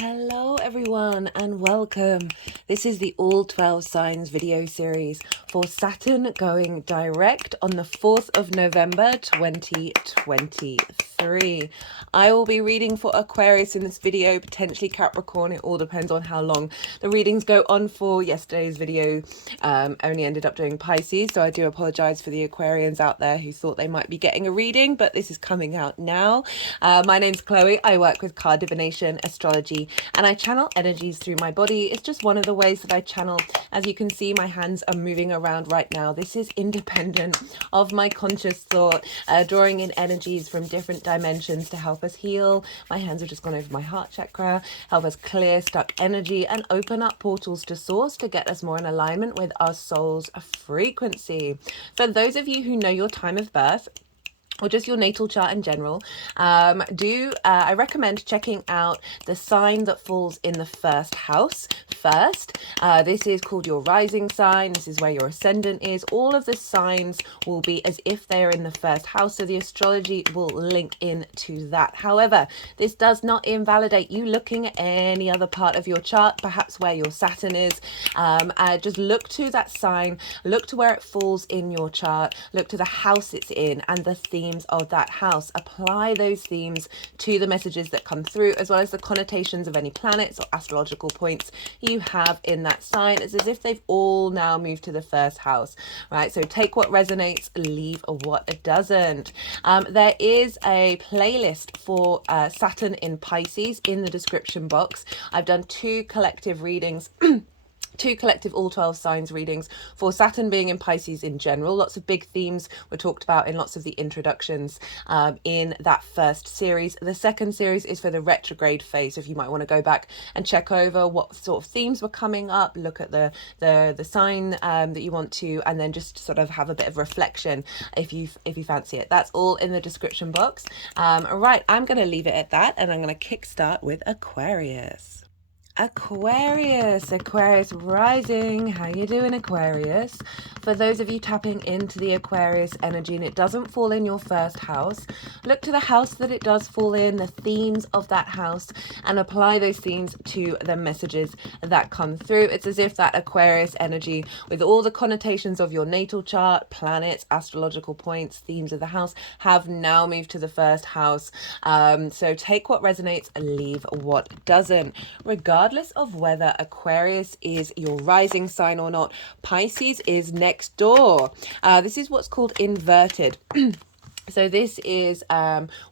Hello everyone and welcome. This is the All 12 Signs video series for Saturn going direct on the 4th of November 2023. I will be reading for Aquarius in this video, potentially Capricorn. It all depends on how long the readings go on for. Yesterday's video only ended up doing Pisces, so I do apologize for the Aquarians out there who thought they might be getting a reading, but this is coming out now. My name's Chloe. I work with card divination, astrology, and I channel energies through my body. It's just one of the ways that I channel. As you can see, my hands are moving around right now. This is independent of my conscious thought, drawing in energies from different dimensions to help us heal. My hands have just gone over my heart chakra, help us clear stuck energy and open up portals to source to get us more in alignment with our soul's frequency. For those of you who know your time of birth, or just your natal chart in general, I recommend checking out the sign that falls in the first house first. This is called your rising sign. This is where your ascendant is. All of the signs will be as if they are in the first house, so the astrology will link in to that. However, this does not invalidate you looking at any other part of your chart, perhaps where your Saturn is. Just look to that sign, look to where it falls in your chart, look to the house it's in and the theme of that house. Apply those themes to the messages that come through, as well as the connotations of any planets or astrological points you have in that sign. It's as if they've all now moved to the first house, right? So take what resonates, leave what doesn't. There is a playlist for Saturn in Pisces in the description box. I've done two collective readings two collective all 12 signs readings for Saturn being in Pisces in general. Lots of big themes were talked about in lots of the introductions in that first series. The second series is for the retrograde phase, if you might want to go back and check over what sort of themes were coming up, look at the sign that you want to, and then just sort of have a bit of reflection if you fancy it. That's all in the description box. Right, I'm going to leave it at that, and I'm going to kickstart with Aquarius. Aquarius rising. How you doing, Aquarius? For those of you tapping into the Aquarius energy and it doesn't fall in your first house, look to the house that it does fall in, the themes of that house, and apply those themes to the messages that come through. It's as if that Aquarius energy, with all the connotations of your natal chart, planets, astrological points, themes of the house, have now moved to the first house. So take what resonates and leave what doesn't. Regardless of whether Aquarius is your rising sign or not, Pisces is next door. This is what's called inverted. So this is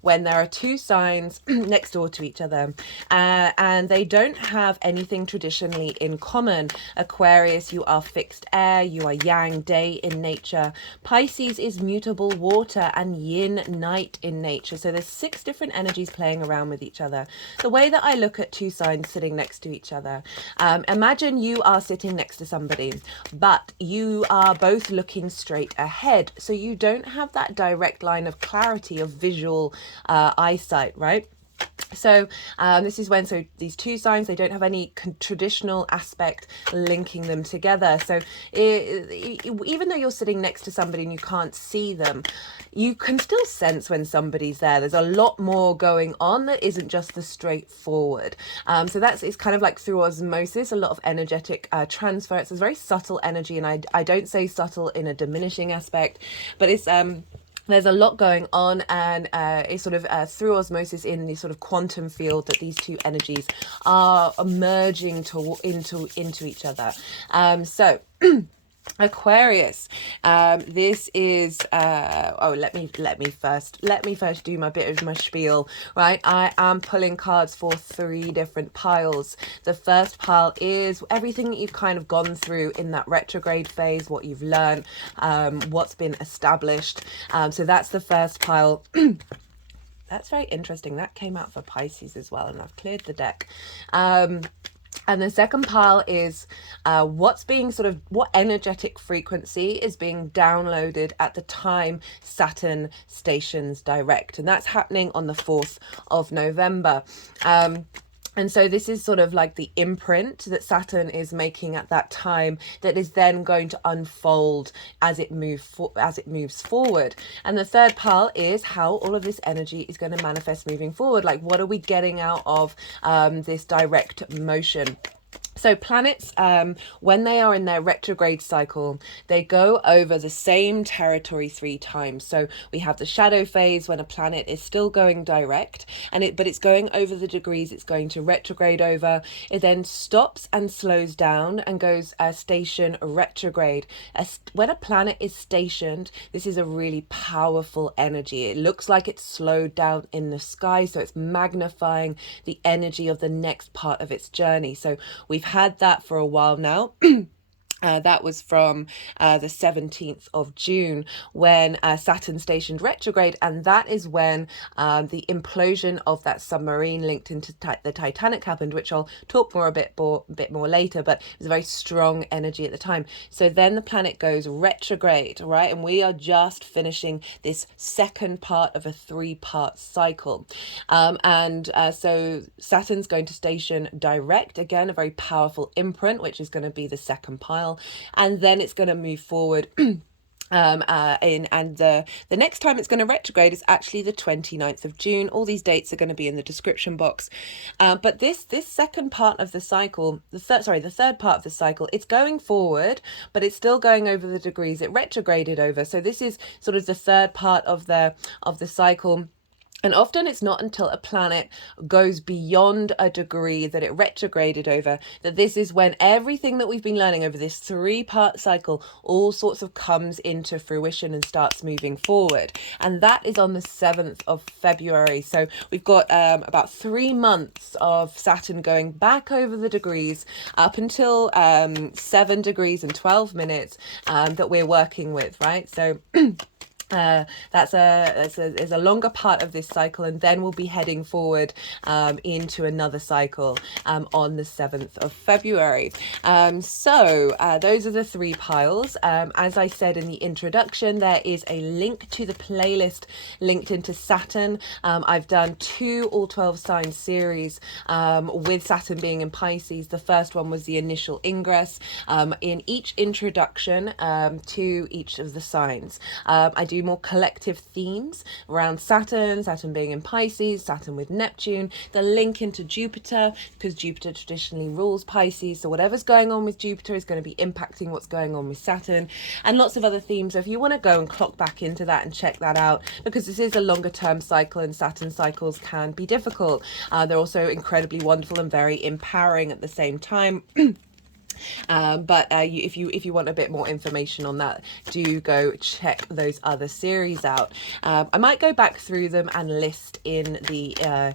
when there are two signs next door to each other and they don't have anything traditionally in common. Aquarius, you are fixed air, you are yang, day in nature. Pisces is mutable water and yin, night in nature. So there's 6 different energies playing around with each other. The way that I look at two signs sitting next to each other, imagine you are sitting next to somebody, but you are both looking straight ahead. So you don't have that direct line of clarity of visual eyesight, right? So this is when these two signs, they don't have any traditional aspect linking them together. So even though you're sitting next to somebody and you can't see them, you can still sense when somebody's there. There's a lot more going on that isn't just the straightforward. So it's kind of like through osmosis, a lot of energetic transfer. It's a very subtle energy, and I don't say subtle in a diminishing aspect, but it's there's a lot going on, and it's sort of through osmosis in the sort of quantum field that these two energies are merging into each other. So Aquarius, this is let me first do my bit of my spiel, right? I am pulling cards for 3 different piles. The first pile is everything that you've kind of gone through in that retrograde phase, what you've learned, what's been established. So that's the first pile. That's very interesting. That came out for Pisces as well, and I've cleared the deck. And the second pile is what energetic frequency is being downloaded at the time Saturn stations direct. And that's happening on the 4th of November. And so this is sort of like the imprint that Saturn is making at that time that is then going to unfold as it moves forward. And the third pile is how all of this energy is going to manifest moving forward. Like, what are we getting out of this direct motion? So planets, when they are in their retrograde cycle, they go over the same territory 3 times. So we have the shadow phase when a planet is still going direct, but it's going over the degrees it's going to retrograde over. It then stops and slows down and goes station retrograde. When a planet is stationed, this is a really powerful energy. It looks like it's slowed down in the sky, so it's magnifying the energy of the next part of its journey. So we've had that for a while now. That was from the 17th of June when Saturn stationed retrograde, and that is when the implosion of that submarine linked into the Titanic happened, which I'll talk a bit more later, but it was a very strong energy at the time. So then the planet goes retrograde, right? And we are just finishing this second part of a 3-part cycle. So Saturn's going to station direct, again, a very powerful imprint, which is going to be the second pile. And then it's going to move forward the next time it's going to retrograde is actually the 29th of June. All these dates are going to be in the description box. But this second part of the cycle, the third part of the cycle, it's going forward, but it's still going over the degrees it retrograded over. So this is sort of the third part of the cycle. And often it's not until a planet goes beyond a degree that it retrograded over that this is when everything that we've been learning over this 3-part cycle all sorts of comes into fruition and starts moving forward. And that is on the 7th of February. So we've got about 3 months of Saturn going back over the degrees up until 7 degrees and 12 minutes that we're working with, right? So that's a longer part of this cycle, and then we'll be heading forward into another cycle on the 7th of February. So those are the 3 piles. As I said in the introduction, there is a link to the playlist linked into Saturn. I've done 2 all 12 sign series with Saturn being in Pisces. The first one was the initial ingress in each introduction to each of the signs. I do more collective themes around Saturn being in Pisces, Saturn with Neptune, the link into Jupiter, because Jupiter traditionally rules Pisces. So whatever's going on with Jupiter is going to be impacting what's going on with Saturn, and lots of other themes. So if you want to go and clock back into that and check that out, because this is a longer term cycle and Saturn cycles can be difficult. They're also incredibly wonderful and very empowering at the same time. If you want a bit more information on that, do go check those other series out. I might go back through them and list in the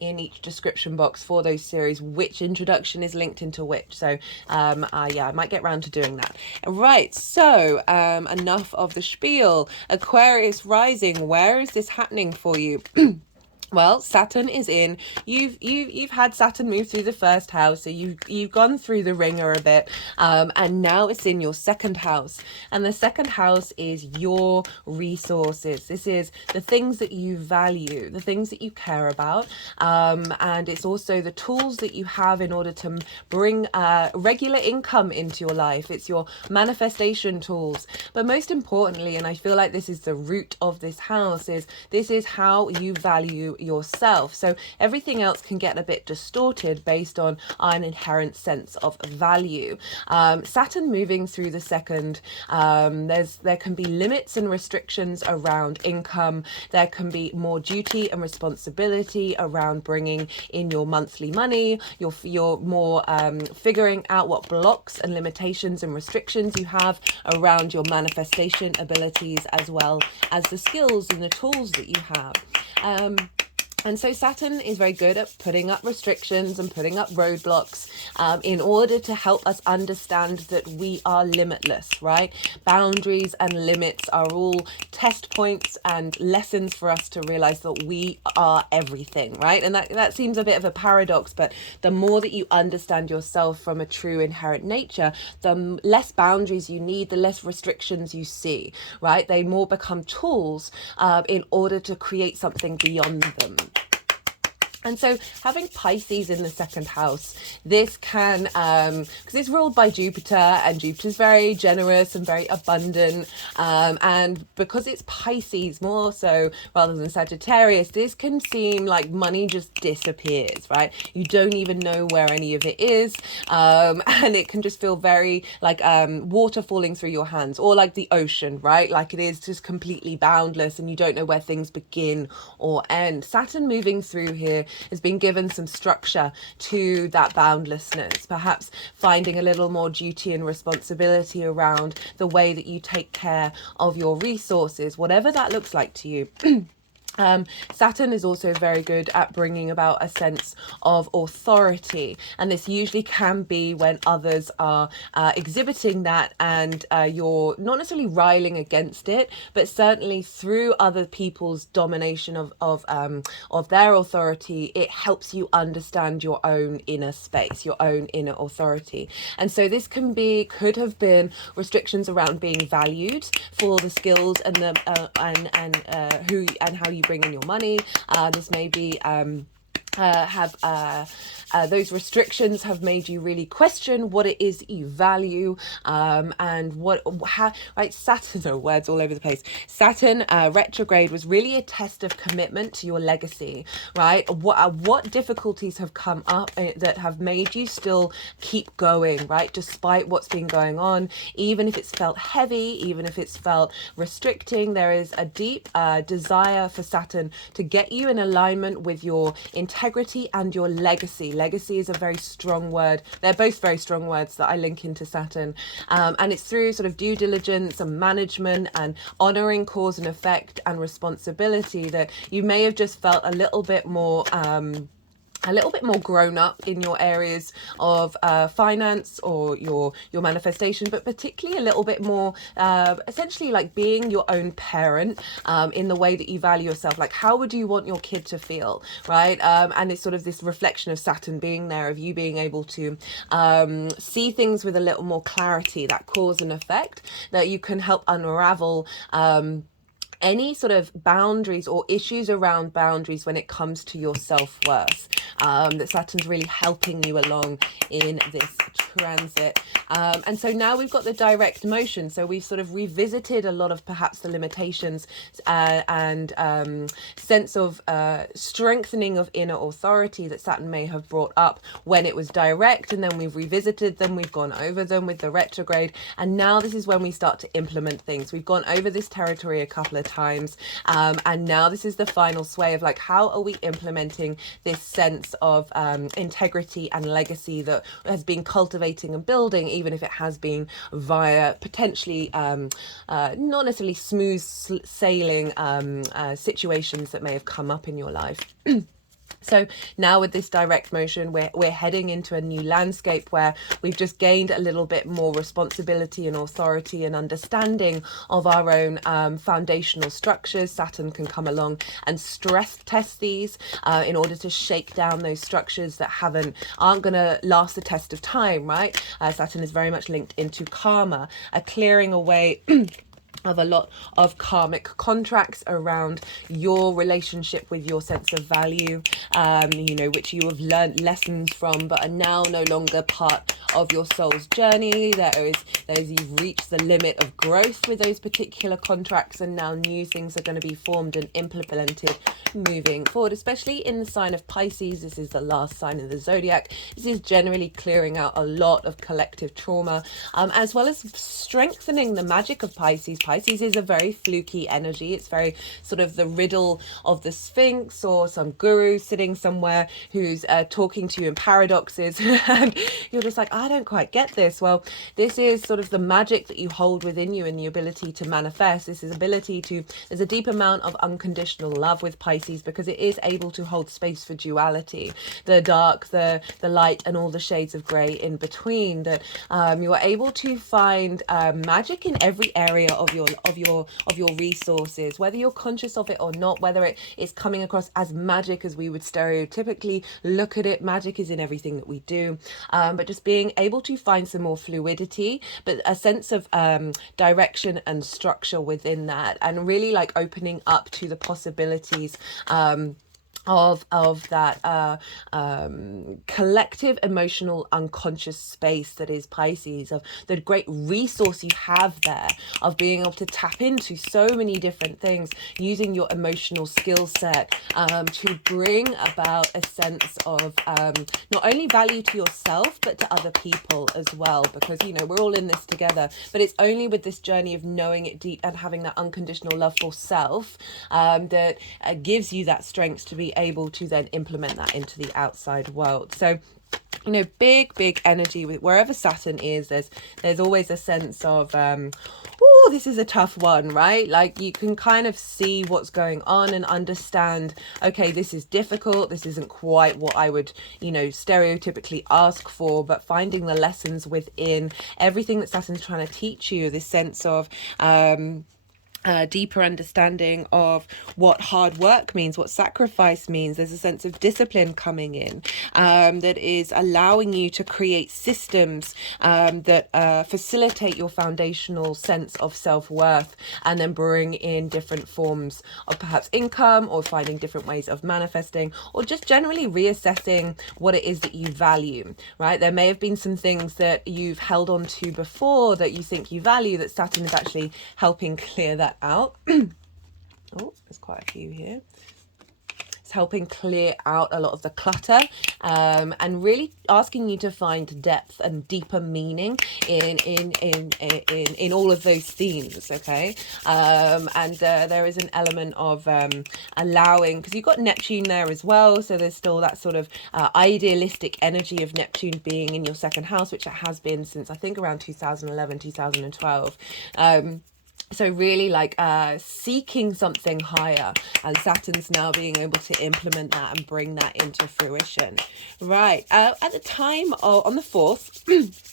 in each description box for those series which introduction is linked into which. So I might get round to doing that. Right, so enough of the spiel. Aquarius rising, where is this happening for you? Well, Saturn is in. You've had Saturn move through the first house, so you've gone through the ringer a bit, and now it's in your second house. And the second house is your resources. This is the things that you value, the things that you care about, and it's also the tools that you have in order to bring regular income into your life. It's your manifestation tools. But most importantly, and I feel like this is the root of this house, is this is how you value yourself. So everything else can get a bit distorted based on an inherent sense of value. Saturn moving through the second, there can be limits and restrictions around income. There can be more duty and responsibility around bringing in your monthly money. You're more figuring out what blocks and limitations and restrictions you have around your manifestation abilities, as well as the skills and the tools that you have. And so Saturn is very good at putting up restrictions and putting up roadblocks in order to help us understand that we are limitless, right? Boundaries and limits are all test points and lessons for us to realize that we are everything, right? And that seems a bit of a paradox, but the more that you understand yourself from a true inherent nature, the less boundaries you need, the less restrictions you see, right? They more become tools in order to create something beyond them. And so having Pisces in the second house, this can, because it's ruled by Jupiter, and Jupiter's very generous and very abundant. And because it's Pisces more so rather than Sagittarius, this can seem like money just disappears, right? You don't even know where any of it is. And it can just feel very like water falling through your hands, or like the ocean, right? Like it is just completely boundless and you don't know where things begin or end. Saturn moving through here has been given some structure to that boundlessness, perhaps finding a little more duty and responsibility around the way that you take care of your resources, whatever that looks like to you. Saturn is also very good at bringing about a sense of authority, and this usually can be when others are exhibiting that, and you're not necessarily riling against it, but certainly through other people's domination of their authority, it helps you understand your own inner space, your own inner authority. And so this could have been restrictions around being valued for the skills and the who and how you bring in your money. This may be those restrictions have made you really question what it is that you value, and how, right? Saturn, no, words all over the place. Saturn retrograde was really a test of commitment to your legacy, right? What difficulties have come up that have made you still keep going, right? Despite what's been going on, even if it's felt heavy, even if it's felt restricting, there is a deep desire for Saturn to get you in alignment with your integrity and your legacy. Legacy is a very strong word. They're both very strong words that I link into Saturn. And it's through sort of due diligence and management and honoring cause and effect and responsibility that you may have just felt a little bit more grown up in your areas of finance or your manifestation, but particularly a little bit more essentially like being your own parent in the way that you value yourself. Like, how would you want your kid to feel, right? And it's sort of this reflection of Saturn being there, of you being able to see things with a little more clarity, that cause and effect, that you can help unravel any sort of boundaries or issues around boundaries when it comes to your self-worth. That Saturn's really helping you along in this transit. And so now we've got the direct motion. So we've sort of revisited a lot of perhaps the limitations and sense of strengthening of inner authority that Saturn may have brought up when it was direct. And then we've revisited them. We've gone over them with the retrograde. And now this is when we start to implement things. We've gone over this territory a couple of times. And now this is the final sway of like, how are we implementing this sense of integrity and legacy that has been cultivating and building, even if it has been via potentially not necessarily smooth sailing situations that may have come up in your life. So now with this direct motion, we're heading into a new landscape where we've just gained a little bit more responsibility and authority and understanding of our own foundational structures. Saturn can come along and stress test these in order to shake down those structures that aren't going to last the test of time, right? Saturn is very much linked into karma, a clearing away of a lot of karmic contracts around your relationship with your sense of value, which you have learned lessons from, but are now no longer part of your soul's journey. You've reached the limit of growth with those particular contracts, and now new things are going to be formed and implemented moving forward, especially in the sign of Pisces. This is the last sign of the zodiac. This is generally clearing out a lot of collective trauma, as well as strengthening the magic of Pisces. Pisces is a very fluky energy. It's very sort of the riddle of the Sphinx, or some guru sitting somewhere who's talking to you in paradoxes and you're just like, I don't quite get this. Well, this is sort of the magic that you hold within you and the ability to manifest. There's a deep amount of unconditional love with Pisces, because it is able to hold space for duality, the dark, the light, and all the shades of grey in between. That you are able to find magic in every area of your resources, whether you're conscious of it or not, whether it is coming across as magic as we would stereotypically look at it. Magic is in everything that we do, but just being able to find some more fluidity, but a sense of direction and structure within that, and really like opening up to the possibilities of that collective emotional unconscious space that is Pisces, of the great resource you have there of being able to tap into so many different things using your emotional skill set to bring about a sense of not only value to yourself but to other people as well, because you know we're all in this together, but it's only with this journey of knowing it deep and having that unconditional love for self that gives you that strength to be able to then implement that into the outside world. So you know, big energy with wherever Saturn is. There's always a sense of oh, this is a tough one, right? Like you can kind of see what's going on and understand, okay, this is difficult, this isn't quite what I would, you know, stereotypically ask for, but finding the lessons within everything that Saturn's trying to teach you, this sense of deeper understanding of what hard work means, what sacrifice means. There's a sense of discipline coming in that is allowing you to create systems that facilitate your foundational sense of self-worth, and then bring in different forms of perhaps income, or finding different ways of manifesting, or just generally reassessing what it is that you value, right? There may have been some things that you've held on to before that you think you value, that Saturn is actually helping clear that out. Oh, there's quite a few here. It's helping clear out a lot of the clutter, and really asking you to find depth and deeper meaning in all of those themes. Okay, and there is an element of allowing, because you've got Neptune there as well, so there's still that sort of idealistic energy of Neptune being in your second house, which it has been since I think around 2011, 2012. So really like seeking something higher, and Saturn's now being able to implement that and bring that into fruition. Right, at the time on the 4th,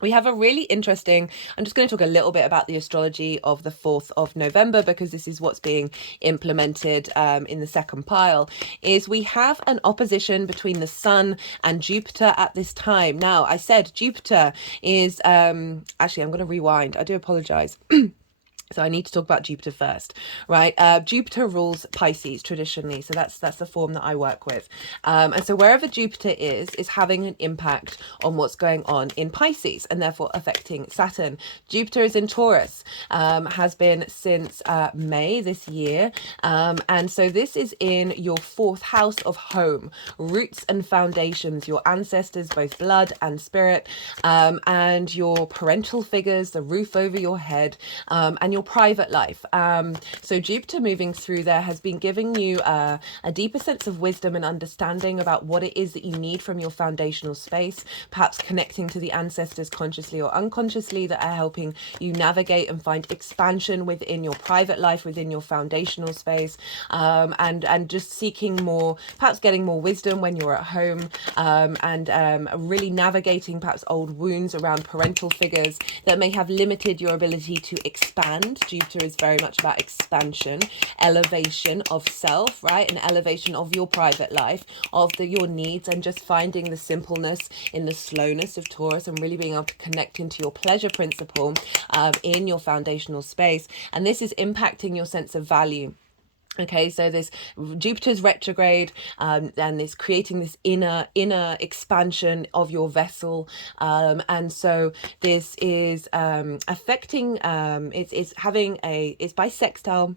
we have a really interesting, I'm just going to talk a little bit about the astrology of the 4th of November, because this is what's being implemented in the second pile, is we have an opposition between the Sun and Jupiter at this time. Now, I said Jupiter is, actually, I'm going to rewind. I do apologize. So I need to talk about Jupiter first, right? Jupiter rules Pisces traditionally, so that's the form that I work with. And so wherever Jupiter is having an impact on what's going on in Pisces, and therefore affecting Saturn. Jupiter is in Taurus, has been since May this year, and so this is in your 4th house of home, roots and foundations, your ancestors, both blood and spirit, and your parental figures, the roof over your head, and your private life. So Jupiter moving through there has been giving you a deeper sense of wisdom and understanding about what it is that you need from your foundational space, perhaps connecting to the ancestors consciously or unconsciously that are helping you navigate and find expansion within your private life, within your foundational space, and just seeking more, perhaps getting more wisdom when you're at home, and really navigating perhaps old wounds around parental figures that may have limited your ability to expand. Jupiter is very much about expansion, elevation of self, right? An elevation of your private life, of your needs, and just finding the simpleness in the slowness of Taurus, and really being able to connect into your pleasure principle in your foundational space. And this is impacting your sense of value. Okay, so this Jupiter's retrograde, and it's creating this inner expansion of your vessel, and so this is affecting. It's by sextile.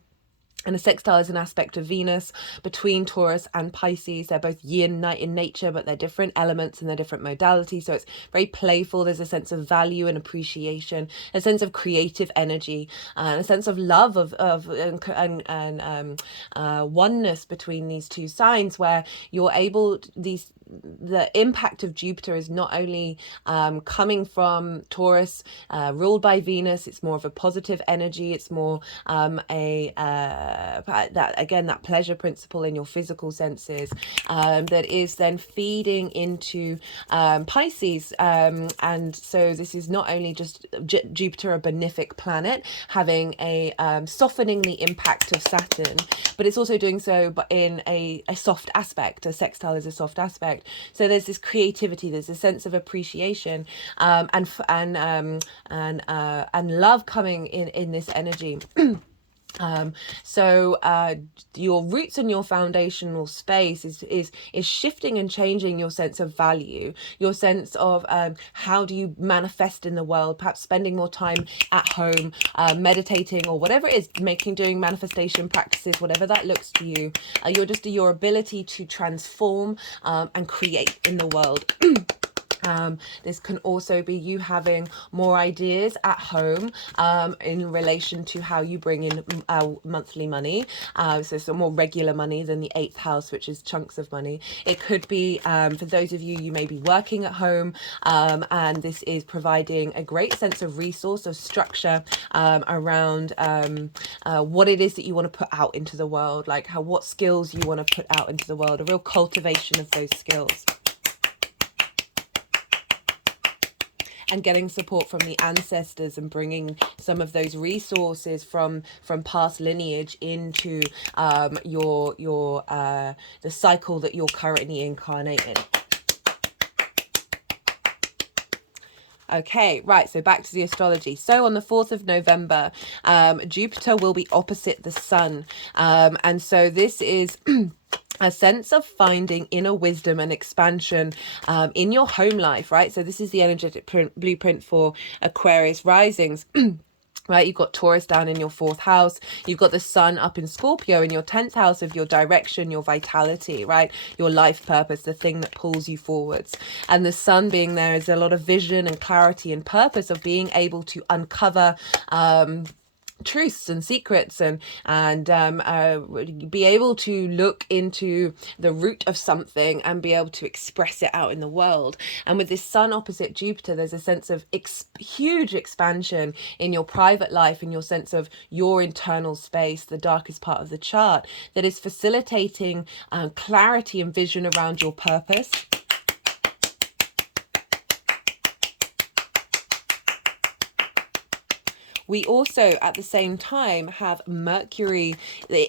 And a sextile is an aspect of Venus between Taurus and Pisces. They're both yin in nature, but they're different elements and they're different modalities. So it's very playful. There's a sense of value and appreciation, a sense of creative energy, and a sense of love and oneness between these two signs, where you're able the impact of Jupiter is not only coming from Taurus, ruled by Venus. It's more of a positive energy. It's more that pleasure principle in your physical senses, that is then feeding into Pisces, and so this is not only just Jupiter, a benefic planet, having a softening the impact of Saturn, but it's also doing so but in a soft aspect. A sextile is a soft aspect, so there's this creativity, there's a sense of appreciation, and love coming in this energy. So your roots and your foundational space is shifting and changing your sense of value, your sense of how do you manifest in the world, perhaps spending more time at home, meditating, or whatever it is, doing manifestation practices, whatever that looks to you. Your ability to transform and create in the world. This can also be you having more ideas at home in relation to how you bring in monthly money, so some more regular money than the 8th house, which is chunks of money. It could be for those of you may be working at home, and this is providing a great sense of resource, of structure around what it is that you want to put out into the world, like what skills you want to put out into the world, a real cultivation of those skills. And getting support from the ancestors and bringing some of those resources from past lineage into the cycle that you're currently incarnating. Okay, right, so back to the astrology. So on the 4th of November, Jupiter will be opposite the Sun. And so this is a sense of finding inner wisdom and expansion in your home life, right? So this is the energetic blueprint for Aquarius risings. Right, you've got Taurus down in your 4th house. You've got the Sun up in Scorpio in your 10th house of your direction, your vitality, right? Your life purpose, the thing that pulls you forwards. And the Sun being there is a lot of vision and clarity and purpose of being able to uncover truths and secrets and be able to look into the root of something and be able to express it out in the world. And with this Sun opposite Jupiter, there's a sense of huge expansion in your private life, in your sense of your internal space, the darkest part of the chart, that is facilitating clarity and vision around your purpose. We also, at the same time, have Mercury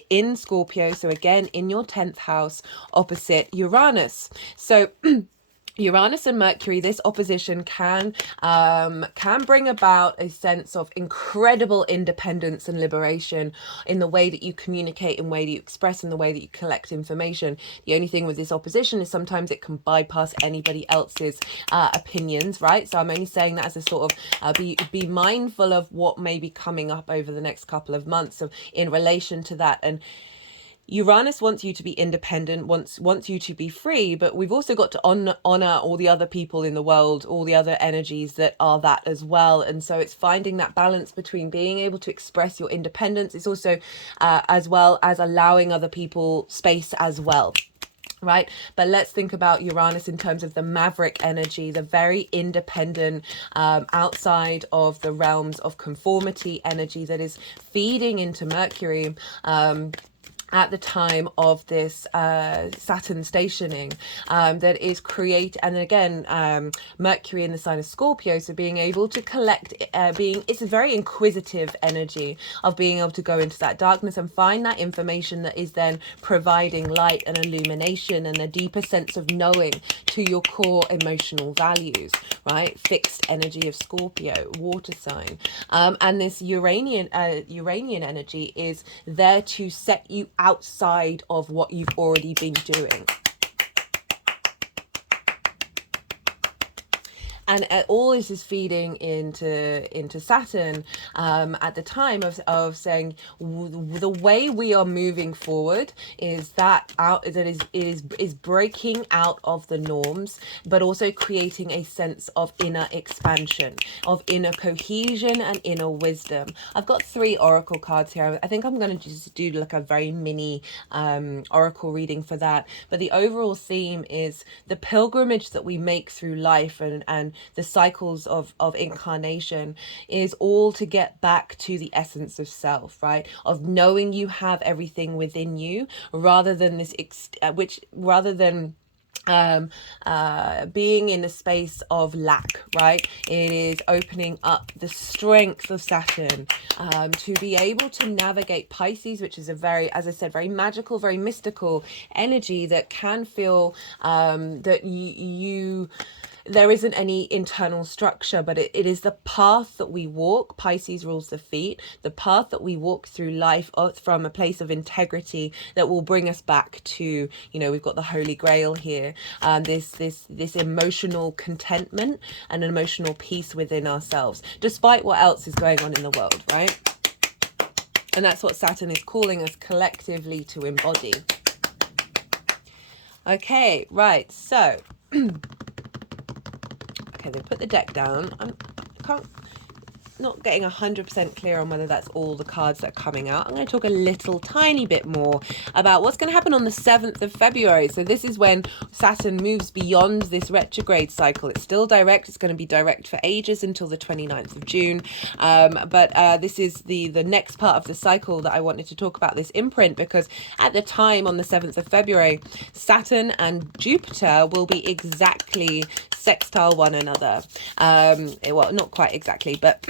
in Scorpio, so again, in your 10th house, opposite Uranus. So Uranus and Mercury, this opposition can bring about a sense of incredible independence and liberation in the way that you communicate, in the way that you express, in the way that you collect information. The only thing with this opposition is sometimes it can bypass anybody else's opinions, right? So I'm only saying that as a sort of be mindful of what may be coming up over the next couple of months in relation to that. And Uranus wants you to be independent, wants you to be free, but we've also got to honor all the other people in the world, all the other energies that are that as well. And so it's finding that balance between being able to express your independence. It's also as well as allowing other people space as well. Right, but let's think about Uranus in terms of the maverick energy, the very independent, outside of the realms of conformity energy that is feeding into Mercury at the time of this Saturn stationing, that is and again Mercury in the sign of Scorpio, so being able to collect, it's a very inquisitive energy of being able to go into that darkness and find that information that is then providing light and illumination and a deeper sense of knowing to your core emotional values, right? Fixed energy of Scorpio, water sign, and this Uranian energy is there to set you outside of what you've already been doing. And all this is feeding into Saturn at the time of saying the way we are moving forward is is breaking out of the norms, but also creating a sense of inner expansion, of inner cohesion and inner wisdom. I've got 3 oracle cards here. I think I'm going to just do like a very mini oracle reading for that. But the overall theme is the pilgrimage that we make through life and the cycles of incarnation is all to get back to the essence of self, right? Of knowing you have everything within you, rather than being in a space of lack, right? It is opening up the strength of Saturn to be able to navigate Pisces, which is a very, as I said, very magical, very mystical energy that can feel that there isn't any internal structure, but it is the path that we walk. Pisces rules the feet. The path that we walk through life from a place of integrity that will bring us back to, you know, we've got the Holy Grail here, this emotional contentment and an emotional peace within ourselves, despite what else is going on in the world, right? And that's what Saturn is calling us collectively to embody. Okay, right, so okay, they put the deck down. I can't, not getting 100% clear on whether that's all the cards that are coming out. I'm going to talk a little tiny bit more about what's going to happen on the 7th of February. So this is when Saturn moves beyond this retrograde cycle. It's still direct. It's going to be direct for ages until the 29th of June. But this is the next part of the cycle that I wanted to talk about, this imprint, because at the time on the 7th of February, Saturn and Jupiter will be exactly sextile one another. Well, not quite exactly, but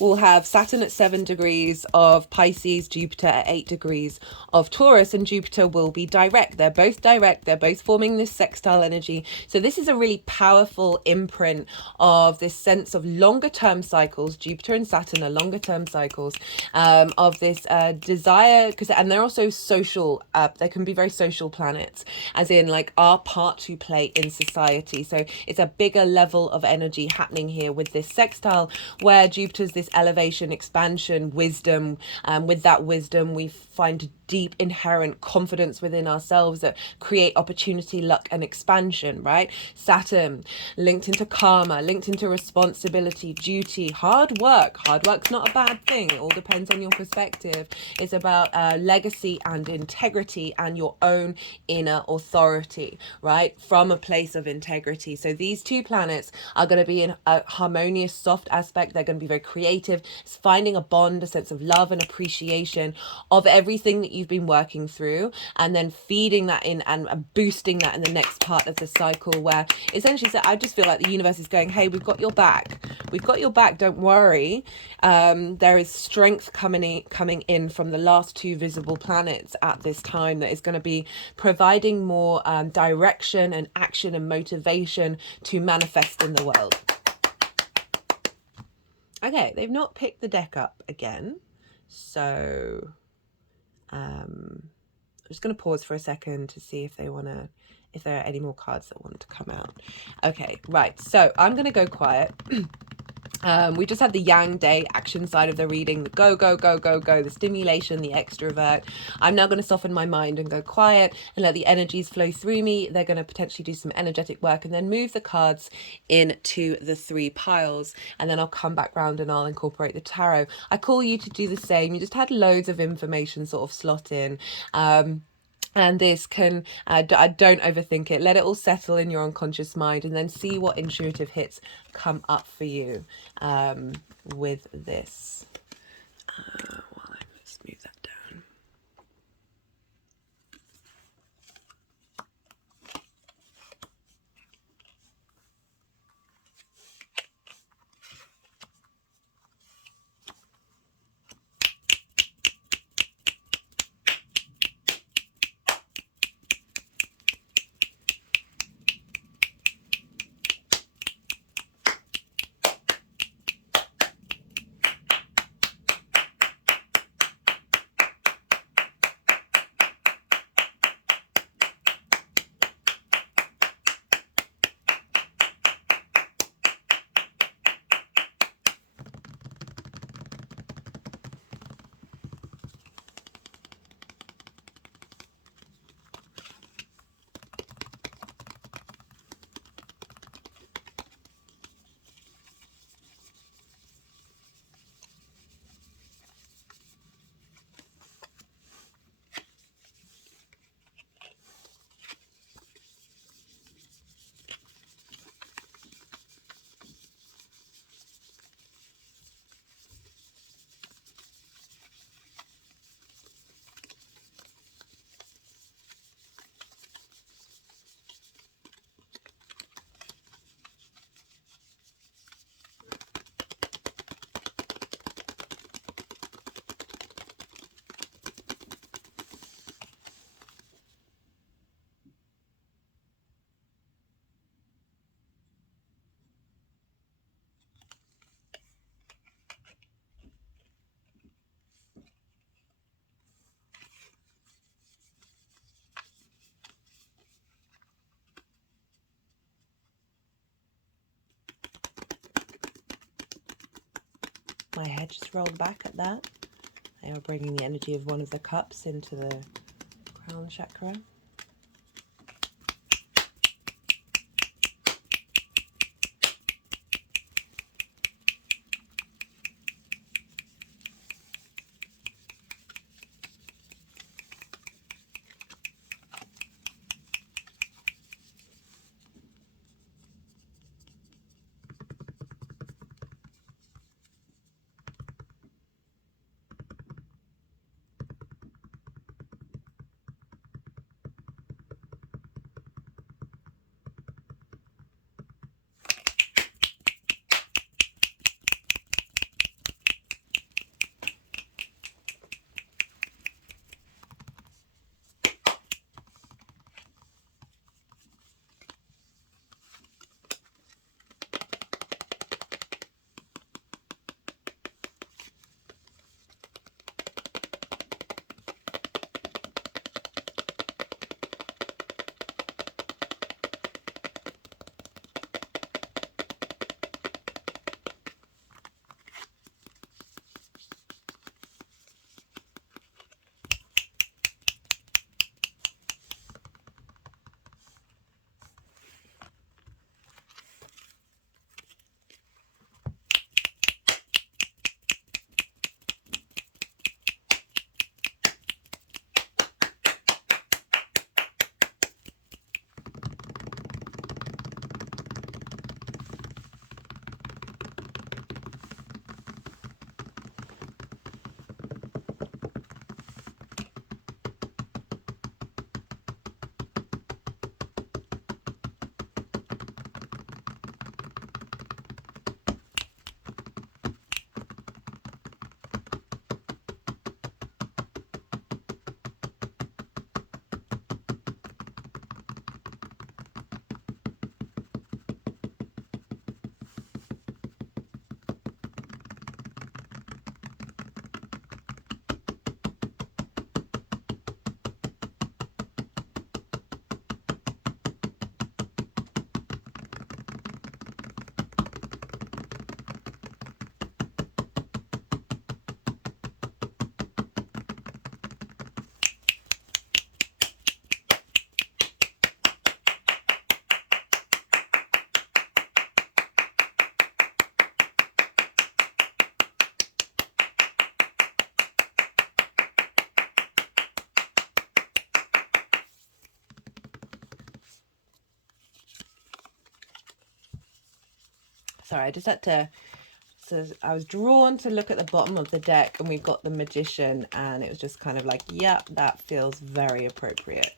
we'll have Saturn at 7 degrees of Pisces, Jupiter at 8 degrees of Taurus, and Jupiter will be direct. They're both direct. They're both forming this sextile energy. So this is a really powerful imprint of this sense of longer term cycles. Jupiter and Saturn are longer term cycles, of this desire, and they're also social. They can be very social planets, as in like our part to play in society. So it's a bigger level of energy happening here with this sextile, where Jupiter's this elevation, expansion, wisdom. With that wisdom, we find deep inherent confidence within ourselves that create opportunity, luck, and expansion, right? Saturn linked into karma, linked into responsibility, duty, hard work. Hard work's not a bad thing. It all depends on your perspective. It's about legacy and integrity and your own inner authority, right? From a place of integrity. So these two planets are going to be in a harmonious, soft aspect. They're going to be very creative. It's finding a bond, a sense of love and appreciation of everything that you've been working through, and then feeding that in and boosting that in the next part of the cycle, where essentially, so I just feel like the universe is going, hey, we've got your back. We've got your back. Don't worry. There is strength coming in from the last two visible planets at this time that is going to be providing more direction and action and motivation to manifest in the world. Okay, they've not picked the deck up again, so I'm just going to pause for a second to see if there are any more cards that want to come out. Okay, right, so I'm going to go quiet. We just had the Yang Day action side of the reading, the go, go, go, go, go, the stimulation, the extrovert. I'm now going to soften my mind and go quiet and let the energies flow through me. They're going to potentially do some energetic work and then move the cards into the three piles. And then I'll come back round and I'll incorporate the tarot. I call you to do the same. You just had loads of information sort of slot in. And this can, don't overthink it. Let it all settle in your unconscious mind and then see what intuitive hits come up for you with this. Well, let's move that down. My head just rolled back at that. They are bringing the energy of one of the cups into the crown chakra. Sorry, I just had to, so I was drawn to look at the bottom of the deck, and we've got the Magician, and it was just kind of like, yeah, that feels very appropriate.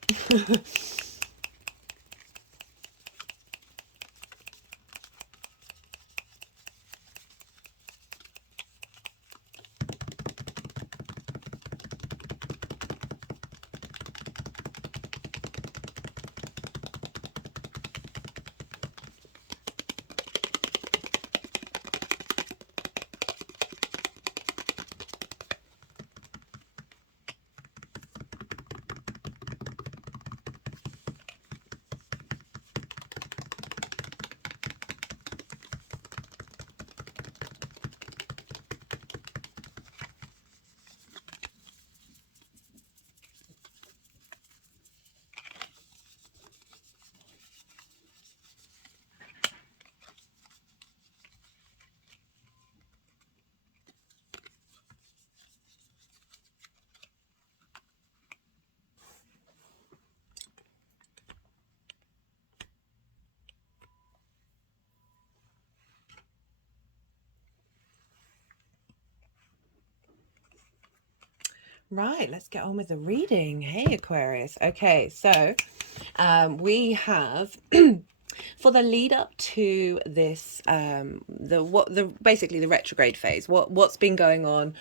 Right, let's get on with the reading. Hey, Aquarius. Okay, so we have for the lead up to this, basically the retrograde phase. What's been going on?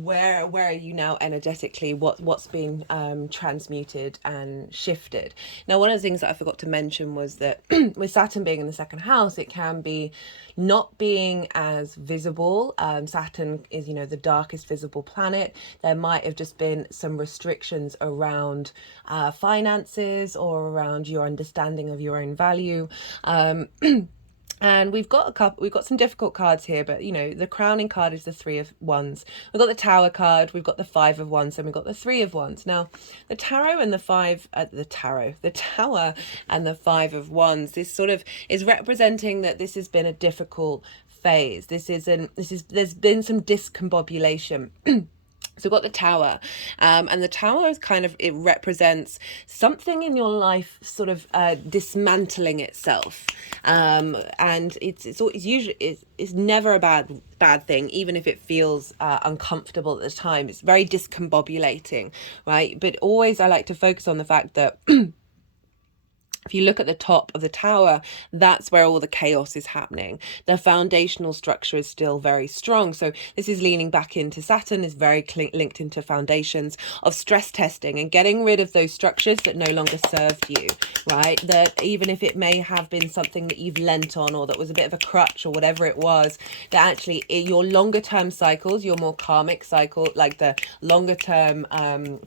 Where are you now energetically? What's been transmuted and shifted? Now, one of the things that I forgot to mention was that with Saturn being in the second house, it can be not being as visible. Saturn is, the darkest visible planet. There might have just been some restrictions around finances or around your understanding of your own value. And we've got some difficult cards here, but you know, the crowning card is the Three of Wands. We've got the Tower card, we've got the Five of Wands, and we've got the Three of Wands. Now, the Tower and the Tower and the Five of Wands, this sort of is representing that this has been a difficult phase. There's been some discombobulation. So we've got the Tower, and the Tower is kind of, it represents something in your life sort of dismantling itself, and it's usually it's never a bad thing, even if it feels uncomfortable at the time. It's very discombobulating, right? But always I like to focus on the fact that if you look at the top of the Tower, that's where all the chaos is happening. The foundational structure is still very strong. So this is leaning back into Saturn, is very linked into foundations of stress testing and getting rid of those structures that no longer served you, right? That even if it may have been something that you've lent on, or that was a bit of a crutch, or whatever it was, that actually your longer term cycles, your more karmic cycle, like the longer term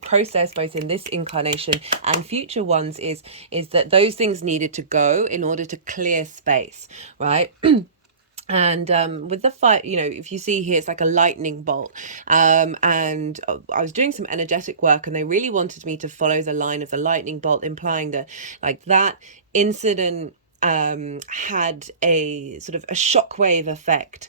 process, both in this incarnation and future ones, is that those things needed to go in order to clear space, right? And with the fight, you know, if you see here, it's like a lightning bolt, and I was doing some energetic work, and they really wanted me to follow the line of the lightning bolt, implying that like that incident had a sort of a shockwave effect,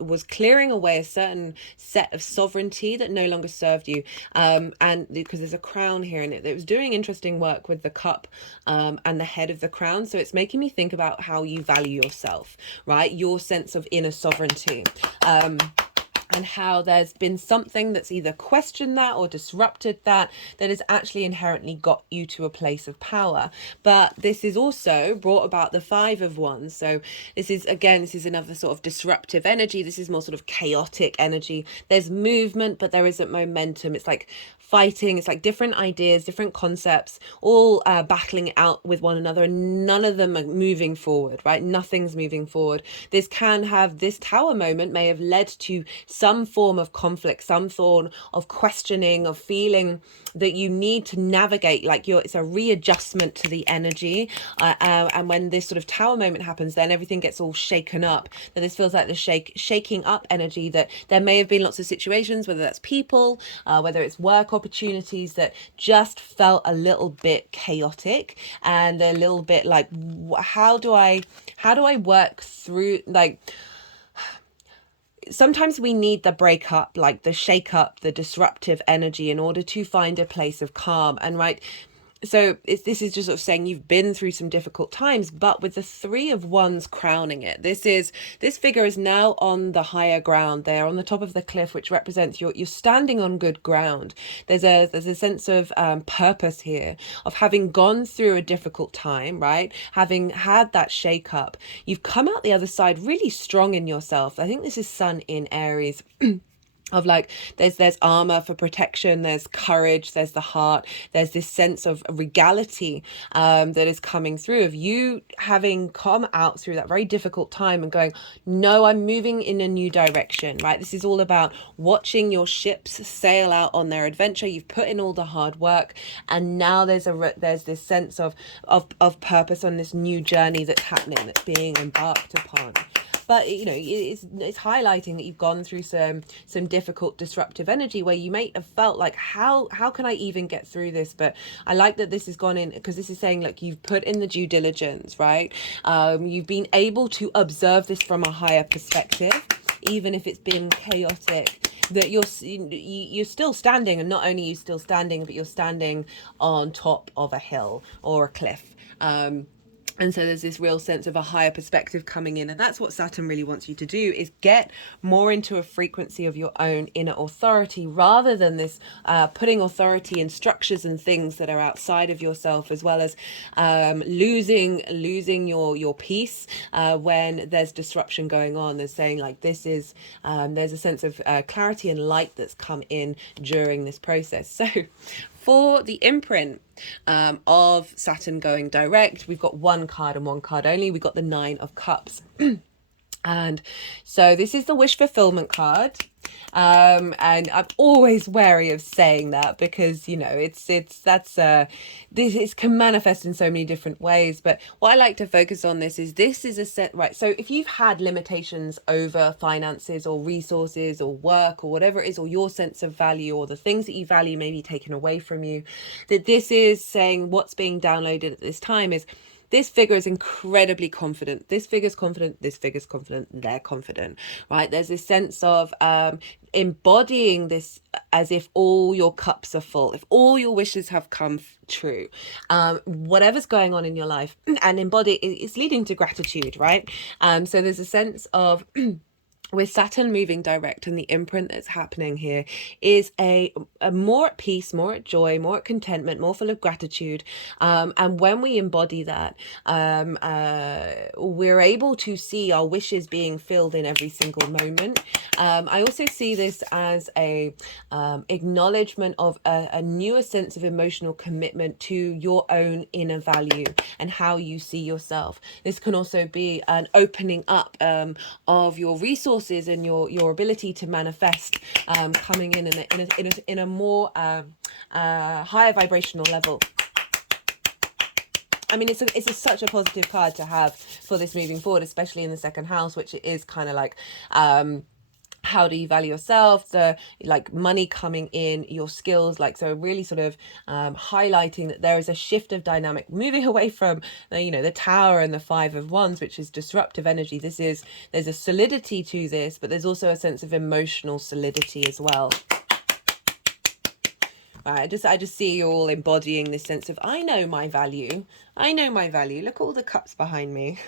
was clearing away a certain set of sovereignty that no longer served you, and because there's a crown here, and it was doing interesting work with the cup and the head of the crown. So it's making me think about how you value yourself, right? Your sense of inner sovereignty, and how there's been something that's either questioned that or disrupted that has actually inherently got you to a place of power. But this is also brought about the Five of Wands. So this is another sort of disruptive energy. This is more sort of chaotic energy. There's movement, but there isn't momentum. It's like fighting. It's like different ideas, different concepts, all battling out with one another, and none of them are moving forward, right? Nothing's moving forward. This Tower moment may have led to some form of conflict, some form of questioning, of feeling that you need to navigate, like it's a readjustment to the energy, and when this sort of Tower moment happens, then everything gets all shaken up. That this feels like the shaking up energy, that there may have been lots of situations, whether that's people, whether it's work opportunities, that just felt a little bit chaotic and a little bit like, how do I work through, like, sometimes we need the breakup, like the shake up, the disruptive energy, in order to find a place of calm. And right, so this is just sort of saying you've been through some difficult times, but with the Three of Wands crowning it, this figure is now on the higher ground. They're on the top of the cliff, which represents you're standing on good ground. There's a sense of purpose here, of having gone through a difficult time, right? Having had that shake up, you've come out the other side really strong in yourself. I think this is Sun in Aries. Of like, there's armor for protection, there's courage, there's the heart, there's this sense of regality that is coming through, of you having come out through that very difficult time and going, no, I'm moving in a new direction, right? This is all about watching your ships sail out on their adventure. You've put in all the hard work, and now there's this sense of purpose on this new journey that's happening, that's being embarked upon. But you know, it's highlighting that you've gone through some difficult disruptive energy where you may have felt like, how can I even get through this? But I like that this has gone in, because this is saying, like, you've put in the due diligence, right? You've been able to observe this from a higher perspective, even if it's been chaotic, that you're still standing, and not only are you still standing, but you're standing on top of a hill or a cliff. And so there's this real sense of a higher perspective coming in. And that's what Saturn really wants you to do, is get more into a frequency of your own inner authority, rather than this putting authority in structures and things that are outside of yourself, as well as losing your peace when there's disruption going on. They're saying, like, this is, there's a sense of clarity and light that's come in during this process. So for the imprint of Saturn going direct, we've got one card and one card only. We've got the Nine of Cups. And so this is the wish fulfillment card. And I'm always wary of saying that because, you know, this can manifest in so many different ways. But what I like to focus on this is a set, right? So if you've had limitations over finances or resources or work or whatever it is, or your sense of value or the things that you value may be taken away from you, that this is saying what's being downloaded at this time is this figure is incredibly confident. This figure's confident. This figure's confident. They're confident, right? There's this sense of embodying this as if all your cups are full, if all your wishes have come true, whatever's going on in your life, and embody it's leading to gratitude, right? So there's a sense of with Saturn moving direct, and the imprint that's happening here is a more at peace, more at joy, more at contentment, more full of gratitude. And when we embody that, we're able to see our wishes being filled in every single moment. I also see this as a acknowledgement of a newer sense of emotional commitment to your own inner value and how you see yourself. This can also be an opening up of your resources and your ability to manifest, coming in a more higher vibrational level. I mean, it's such a positive card to have for this moving forward, especially in the second house, which it is kind of like how do you value yourself, the like money coming in, your skills, like, so really sort of highlighting that there is a shift of dynamic moving away from the Tower and the Five of Wands, which is disruptive energy. There's a solidity to this, but there's also a sense of emotional solidity as well. I just see you all embodying this sense of I know my value. Look at all the cups behind me.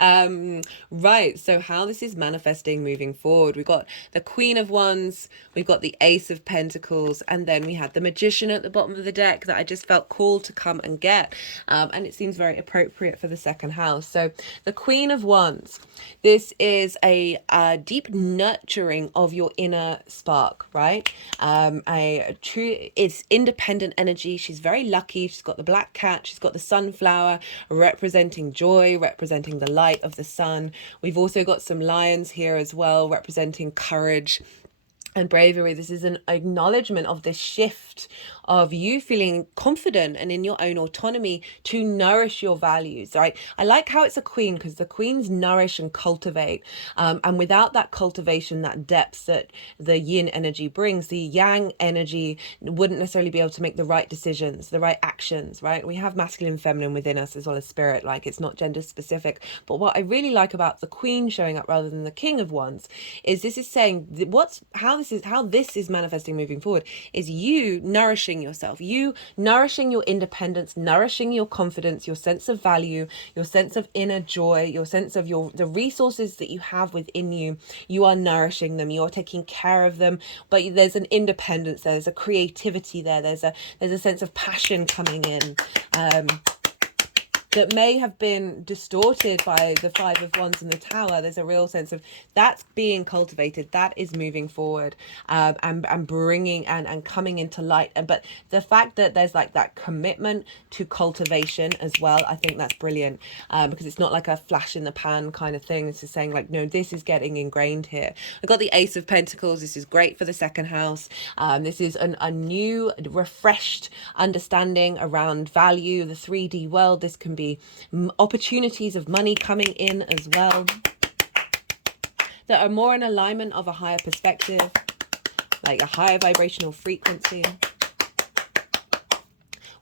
Right, so how this is manifesting moving forward, we've got the Queen of Wands, we've got the Ace of Pentacles, and then we had the Magician at the bottom of the deck that I just felt called to come and get, and it seems very appropriate for the second house. So the Queen of Wands, this is a deep nurturing of your inner spark, right? It's independent energy. She's very lucky. She's got the black cat, she's got the sunflower representing joy, representing the light of the sun. We've also got some lions here as well, representing courage and bravery. This is an acknowledgement of this shift of you feeling confident and in your own autonomy to nourish your values, right? I like how it's a queen because the queens nourish and cultivate, and without that cultivation, that depth that the yin energy brings, the yang energy wouldn't necessarily be able to make the right decisions, the right actions, right? We have masculine and feminine within us as well as spirit, like it's not gender specific. But what I really like about the queen showing up rather than the King of Wands is this is saying how this is manifesting moving forward is you nourishing yourself, you nourishing your independence, nourishing your confidence, your sense of value, your sense of inner joy, your sense of the resources that you have within you. You are nourishing them, you're taking care of them, but there's an independence there, there's a creativity there, there's a sense of passion coming in, that may have been distorted by the Five of Wands and the Tower. There's a real sense of that's being cultivated, that is moving forward, and bringing and coming into light. But the fact that there's like that commitment to cultivation as well, I think that's brilliant, because it's not like a flash in the pan kind of thing. It's just saying like, no, this is getting ingrained here. I've got the Ace of Pentacles. This is great for the second house. This is a new, refreshed understanding around value, the 3D world. This can be opportunities of money coming in as well that are more in alignment of a higher perspective, like a higher vibrational frequency.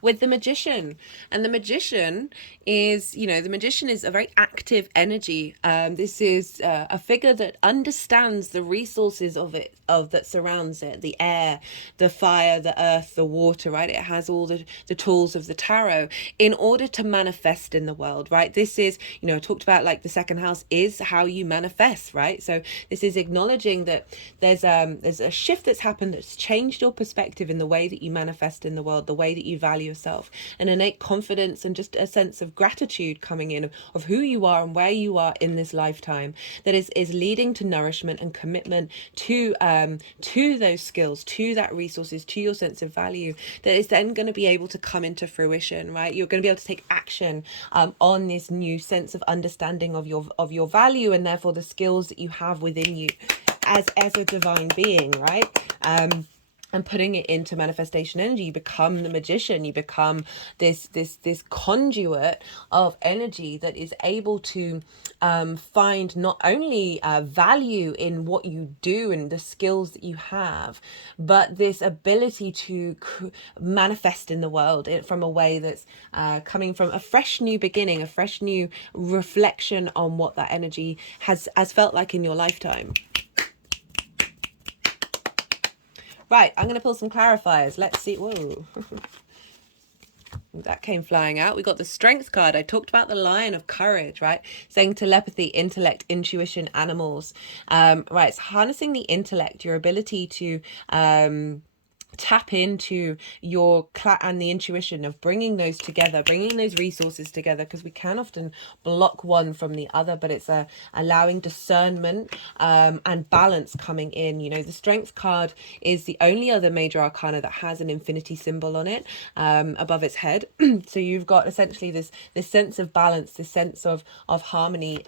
With the Magician, and the Magician is, the Magician is a very active energy. This is a figure that understands the resources that surrounds it, the air, the fire, the earth, the water, right? It has all the tools of the tarot in order to manifest in the world, right? This is, I talked about like the second house is how you manifest, right? So this is acknowledging that there's a shift that's happened that's changed your perspective in the way that you manifest in the world, the way that you value yourself, an innate confidence and just a sense of gratitude coming in of who you are and where you are in this lifetime that is leading to nourishment and commitment to those skills, to that resources, to your sense of value that is then going to be able to come into fruition, right? You're going to be able to take action on this new sense of understanding of your value and therefore the skills that you have within you. as a divine being, right? And putting it into manifestation energy, you become the magician. You become this conduit of energy that is able to find not only value in what you do and the skills that you have, but this ability to manifest in the world from a way that's coming from a fresh new beginning, a fresh new reflection on what that energy has felt like in your lifetime. Right, I'm going to pull some clarifiers. Let's see. Whoa. That came flying out. We got the Strength card. I talked about the Lion of Courage, right? Saying telepathy, intellect, intuition, animals. Right, it's harnessing the intellect, your ability to tap into your and the intuition of bringing those together, bringing those resources together, because we can often block one from the other, but it's allowing discernment and balance coming in. You know, the Strength card is the only other major arcana that has an infinity symbol on it above its head. So you've got essentially this sense of balance, this sense of harmony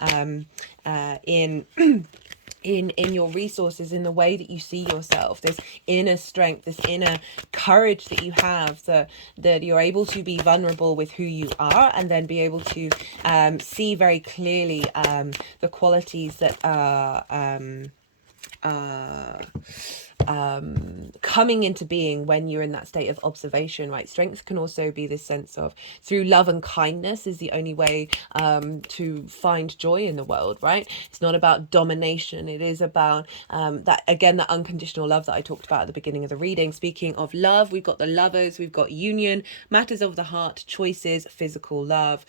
in your resources, in the way that you see yourself, this inner strength, this inner courage that you have, that you're able to be vulnerable with who you are, and then be able to see very clearly the qualities that are coming into being when you're in that state of observation, right? Strength can also be this sense of, through love and kindness is the only way to find joy in the world, right? It's not about domination. It is about that, again, that unconditional love that I talked about at the beginning of the reading. Speaking of love, we've got the Lovers, we've got union, matters of the heart, choices, physical love.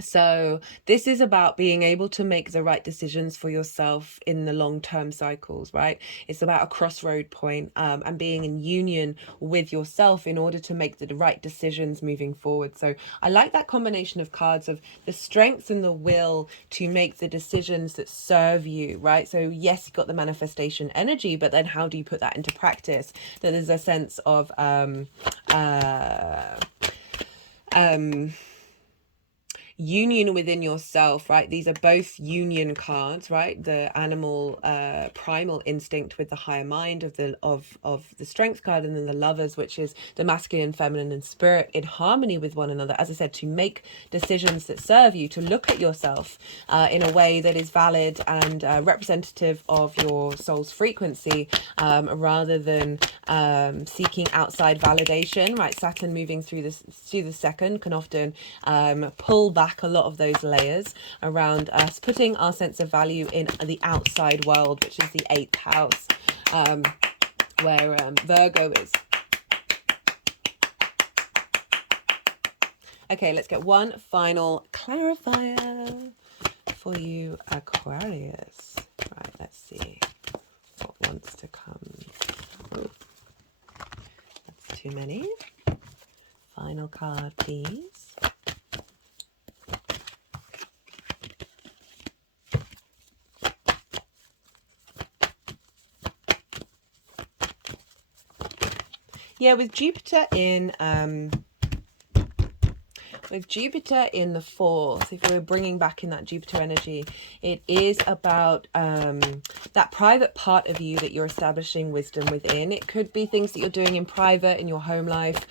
So this is about being able to make the right decisions for yourself in the long-term cycles, right? It's about a crossroad point, and being in union with yourself in order to make the right decisions moving forward. So I like that combination of cards of the strength and the will to make the decisions that serve you, right? So yes, you've got the manifestation energy, but then how do you put that into practice? That there's a sense of union within yourself, right? These are both union cards, right? The animal primal instinct with the higher mind of the Strength card, and then the Lovers, which is the masculine, feminine, and spirit in harmony with one another. As I said, to make decisions that serve you, to look at yourself in a way that is valid and representative of your soul's frequency, rather than seeking outside validation, right? Saturn moving through the second can often pull back a lot of those layers around us putting our sense of value in the outside world, which is the 8th house, where Virgo is. Okay, let's get one final clarifier for you, Aquarius. Right, let's see what wants to come. Ooh, that's too many. Final card, please. Yeah, with Jupiter in the 4th, if we're bringing back in that Jupiter energy, it is about that private part of you that you're establishing wisdom within. It could be things that you're doing in private in your home life,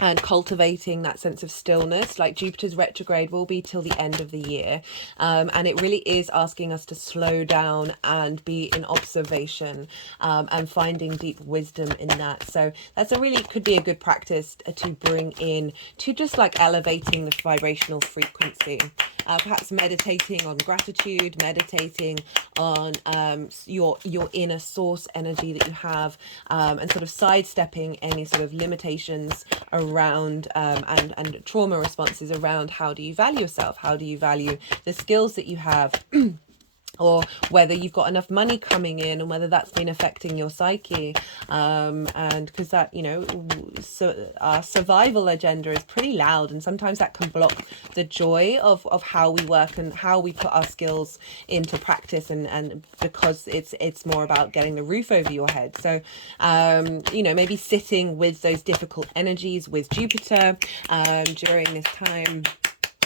and cultivating that sense of stillness. Like Jupiter's retrograde will be till the end of the year, and it really is asking us to slow down and be in observation, and finding deep wisdom in that. So that's could be a good practice to bring in, to just like elevating the vibrational frequency. Perhaps meditating on gratitude, meditating on your inner source energy that you have, and sort of sidestepping any sort of limitations around and trauma responses around how do you value yourself, how do you value the skills that you have, or whether you've got enough money coming in, and whether that's been affecting your psyche, and because that, you know, so our survival agenda is pretty loud, and sometimes that can block the joy of how we work and how we put our skills into practice, and because it's more about getting the roof over your head. So you know, maybe sitting with those difficult energies with Jupiter during this time,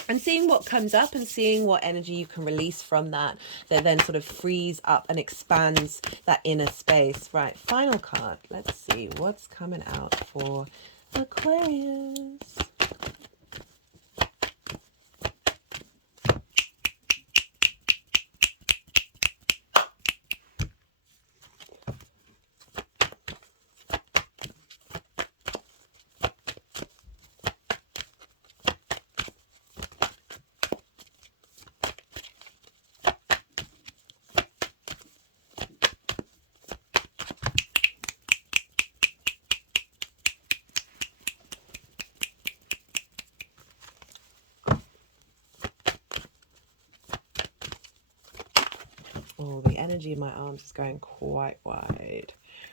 and seeing what comes up and seeing what energy you can release from that then sort of frees up and expands that inner space. Right, final card. Let's see what's coming out for Aquarius. Oh, the energy in my arms is going quite wide.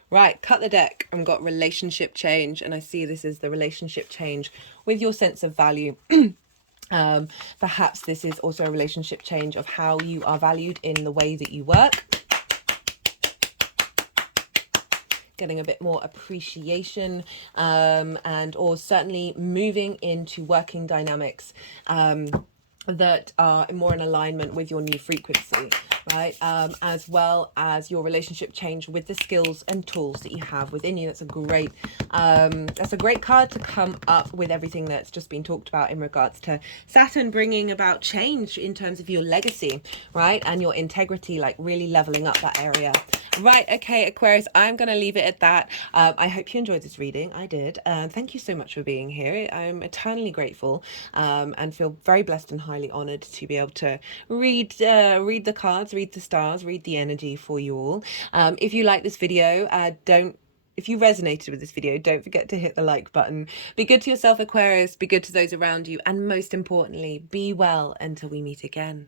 Right, cut the deck. I've got relationship change, and I see this as the relationship change with your sense of value. Perhaps this is also a relationship change of how you are valued in the way that you work. Getting a bit more appreciation, and or certainly moving into working dynamics that are more in alignment with your new frequency, right? As well as your relationship change with the skills and tools that you have within you. That's a great card to come up with everything that's just been talked about in regards to Saturn bringing about change in terms of your legacy, right? And your integrity, like really leveling up that area. Right, okay, Aquarius, I'm going to leave it at that. I hope you enjoyed this reading. I did. Thank you so much for being here. I'm eternally grateful, and feel very blessed and highly honored to be able to read the cards, read the stars, read the energy for you all. If you like this video, if you resonated with this video, don't forget to hit the like button. Be good to yourself, Aquarius. Be good to those around you. And most importantly, be well until we meet again.